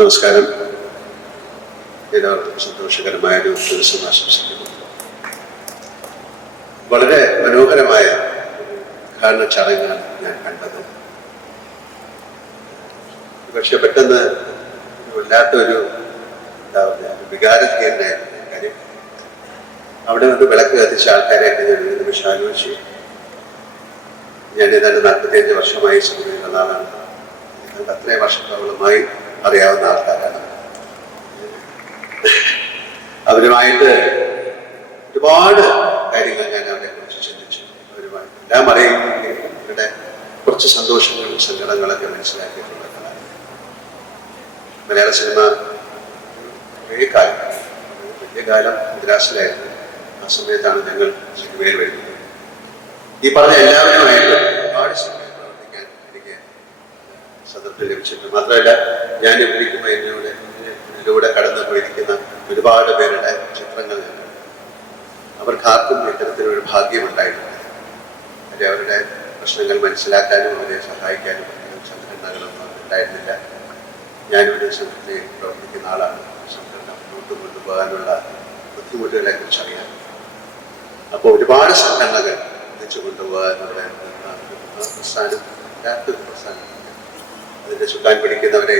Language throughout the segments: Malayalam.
നമസ്കാരം. എല്ലാവർക്കും സന്തോഷകരമായ ഒരു ദിവസം ആശംസിക്കുന്നു. വളരെ മനോഹരമായ ഉദ്ഘാടന ചടങ്ങാണ് ഞാൻ കണ്ടത്. പക്ഷെ പെട്ടെന്ന് വല്ലാത്തൊരു എന്താ പറയുക വികാരത്തിനായിരുന്നു കാര്യം. അവിടെ നിന്ന് വിളക്ക് കത്തിച്ച ആൾക്കാരെയൊക്കെ ഞാൻ ഒരു നിമിഷം ആലോചിച്ചു. ഞാൻ ഏതാണ്ട് നാൽപ്പത്തിയഞ്ച് വർഷമായി സംഘടിക്കുന്ന ആളാണ്. നിങ്ങൾക്ക് അത്രയും വർഷത്തോളമായി അറിയാവുന്ന ആൾക്കാരാണ്. അവരുമായിട്ട് ഒരുപാട് കാര്യങ്ങൾ ഞാൻ അവരെ കുറിച്ച് ചിന്തിച്ചു. അവരുമായിട്ട് എല്ലാം അറിയുമെങ്കിൽ അവരുടെ കുറച്ച് സന്തോഷങ്ങളും സങ്കടങ്ങളൊക്കെ മനസ്സിലാക്കിയിട്ടുള്ള മലയാള സിനിമ കുറേ കാലം വലിയ കാലം മദ്രാസിലായിരുന്നു. ആ സമയത്താണ് ഞങ്ങൾ സിനിമയിൽ വരുന്നത്. ഈ പറഞ്ഞ എല്ലാവരുമായിട്ട് ഒരുപാട് സമയം സന്ദർഭം ലഭിച്ചിട്ടുണ്ട്. മാത്രമല്ല ഞാൻ വിളിക്കുമ്പോൾ എന്നോട് ഇതിലൂടെ കടന്നു പോയിരിക്കുന്ന ഒരുപാട് പേരുടെ ചിത്രങ്ങൾ ഞാൻ കണ്ടു. ഒരു ഭാഗ്യം ഉണ്ടായിട്ടുണ്ട് അല്ലെ അവരുടെ പ്രശ്നങ്ങൾ മനസ്സിലാക്കാനും അവരെ സഹായിക്കാനും അധികം സംഘടനകളൊന്നും ഉണ്ടായിരുന്നില്ല ഞാനൊരു സംഘടനയിൽ പ്രവർത്തിക്കുന്ന ആളാണ്. സംഘടന മുന്നോട്ട് കൊണ്ടുപോകാനുള്ള ബുദ്ധിമുട്ടുകളെ കുറിച്ച് അറിയാം അപ്പോൾ ഒരുപാട് സംഘടനകൾ ഒന്നിച്ചു കൊണ്ടുപോകാനുള്ള പ്രസ്ഥാനം രാത്രി പ്രസ്ഥാനം അതിന്റെ ചുക്കാൻ പിടിക്കുന്നവരെ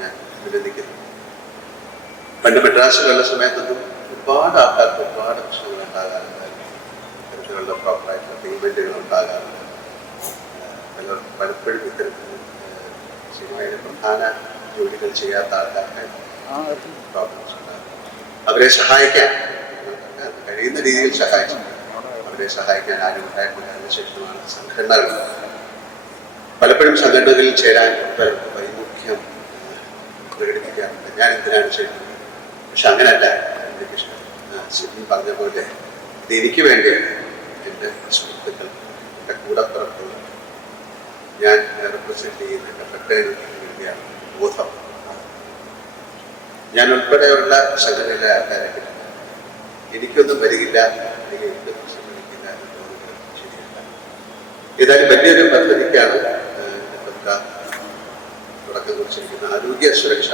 ഞാൻ അഭിനന്ദിക്കുന്നു. പണ്ട് മദ്രാസിലുള്ള സമയത്തൊന്നും ഒരുപാട് ആൾക്കാർക്ക് ഒരുപാട് പ്രശ്നങ്ങൾ ഉണ്ടാകാറുണ്ടായിരുന്നു ഇത്തരത്തിലുള്ള പ്രോപ്പറായിട്ടുള്ള പേയ്മെന്റുകൾ ഉണ്ടാകാറുണ്ട്. പലർക്കും പലപ്പോഴും ഇത്തരത്തിൽ സിനിമയിലെ പ്രധാന ജോലികൾ ചെയ്യാത്ത ആൾക്കാർക്ക് പ്രോബ്ലംസ് ഉണ്ടാകും. അവരെ സഹായിക്കാൻ കഴിയുന്ന രീതിയിൽ സഹായിച്ചു. അവരെ സഹായിക്കാൻ ആരും ഉണ്ടായിട്ടില്ല അതിനുശേഷമാണ് സംഘടനകൾ പലപ്പോഴും സംഘടനകളിൽ ചേരാൻ വൈമുഖ്യം പ്രകടിപ്പിക്കാറുണ്ട്. ഞാൻ എന്തിനാണ് ചെയ്യുന്നത് പക്ഷെ അങ്ങനല്ല. എന്റെ കൃഷ്ണൻ പറഞ്ഞ പോലെ ഇത് എനിക്ക് വേണ്ടിയാണ് എന്റെ സുഹൃത്തുക്കൾ എന്റെ കൂടപ്പിറപ്പുകൾ ഞാൻ റെപ്രസെന്റ് ചെയ്യുന്ന എന്റെ ബോധം. ഞാൻ ഉൾപ്പെടെയുള്ള സംഘടനയിലെ ആൾക്കാരെ കിട്ടുന്നത് എനിക്കൊന്നും വരികില്ല അല്ലെങ്കിൽ തോന്നുന്നത് ശരിയല്ല. ഏതായാലും വലിയൊരു പദ്ധതിക്കാണ് സർക്കാർ തുടക്കം കുറിച്ചിരിക്കുന്ന ആരോഗ്യ സുരക്ഷ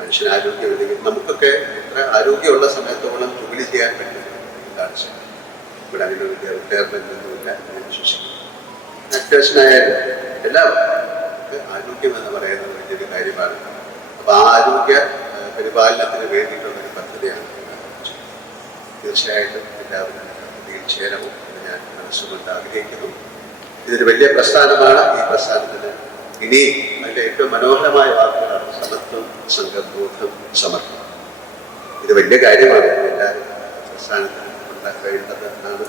മനുഷ്യന് ആരോഗ്യമില്ലെങ്കിൽ നമുക്കൊക്കെ ഇത്ര ആരോഗ്യമുള്ള സമയത്തോളം ജോലി ചെയ്യാൻ പറ്റും കാഴ്ച ഇവിടെ അതിന് വലിയ റിട്ടയർമെന്റ് ഒന്നുമില്ല ഞാൻ വിശ്വസിക്കുന്നു. ആക്ടേഴ്സിനായാലും എല്ലാവർക്കും ആരോഗ്യം എന്ന് പറയുന്നത് വലിയൊരു കാര്യമാണ്. അപ്പൊ ആ ആരോഗ്യ പരിപാലനത്തിന് വേണ്ടിയിട്ടുള്ള ഒരു പദ്ധതിയാണ് തീർച്ചയായിട്ടും എല്ലാവരും പദ്ധതിയിൽ ചേരവും ഞാൻ മനസ്സുകൊണ്ട് ആഗ്രഹിക്കുന്നു. ഇതൊരു വലിയ പ്രസ്ഥാനമാണ്. ഈ പ്രസ്ഥാനത്തിന് ഇനി അതിന്റെ ഏറ്റവും മനോഹരമായ വാക്കുകളാണ് സമത്വം സംഘബോധം സമർപ്പണം. ഇത് വലിയ കാര്യമാണ്. എല്ലാ പ്രസ്ഥാനത്തിനും ഉണ്ടാക്കേണ്ടത് എന്നാണ്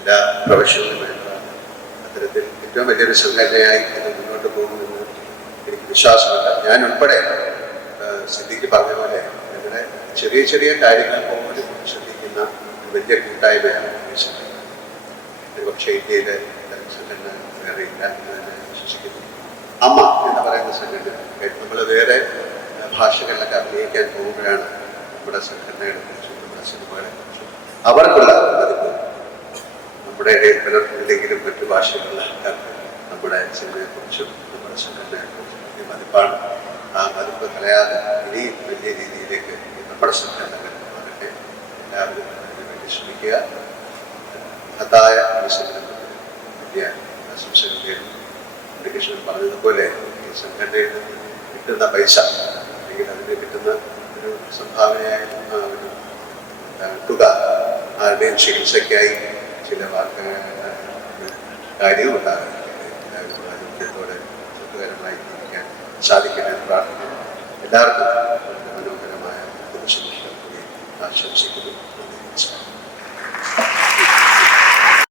എല്ലാ പ്രൊഫഷണലും വേണ്ടതാണ് അത്തരത്തിൽ ഏറ്റവും വലിയൊരു സംഘടനയായി ഇത് മുന്നോട്ട് പോകുമെന്ന് എനിക്ക് വിശ്വാസമില്ല ഞാൻ ഉൾപ്പെടെ സിദ്ധിക്ക് പറഞ്ഞ പോലെ ഞങ്ങളുടെ ചെറിയ ചെറിയ കാര്യങ്ങൾ പോലും ശ്രദ്ധിക്കുന്ന വലിയ കൂട്ടായ്മയാണ് സംഘടന ഒരുപക്ഷെ ഇന്ത്യയിലെ സംഘടന വിശ്വസിക്കുന്നു. അമ്മ എന്ന് പറയുന്ന സംഘടന നമ്മൾ വേറെ ഭാഷകളിലൊക്കെ അഭിനയിക്കാൻ പോകുമ്പോഴാണ് നമ്മുടെ സംഘടനകളെ കുറിച്ചും നമ്മുടെ സിനിമകളെ കുറിച്ചും അവർക്കുള്ള മതിപ്പ് നമ്മുടെ ഇടയിൽ പലർക്കുമില്ലെങ്കിലും മറ്റു ഭാഷകളിലെ നമ്മുടെ സിനിമയെക്കുറിച്ചും നമ്മുടെ സംഘടനയെക്കുറിച്ചും വലിയ മതിപ്പാണ് ആ മതിപ്പ് കളയാതെ ഇനിയും വലിയ രീതിയിലേക്ക് നമ്മുടെ സംഘടനകൾ മാറട്ടെ. എല്ലാവരും അതിനു വേണ്ടി ശ്രമിക്കുക. മഹത്തായ സംരംഭത്തിന് വലിയ ആശംസകൾ നേരുന്നു ഉണ്ണികൃഷ്ണൻ പറഞ്ഞതുപോലെ ഈ സംഘടനയിൽ കിട്ടുന്ന പൈസ അല്ലെങ്കിൽ അതിന് കിട്ടുന്ന ഒരു സംഭാവനയായ ഒരു തുക ആരുടെയും ചികിത്സയ്ക്കായി ചില കാര്യവും ഉണ്ടാകും ആരോഗ്യത്തോടെ സുഖകരമായി ജീവിക്കാൻ സാധിക്കട്ടെ എന്ന് പ്രാർത്ഥിക്കുന്നു എല്ലാവർക്കും മനോഹരമായ ദിവസം ആശംസിക്കുന്നു.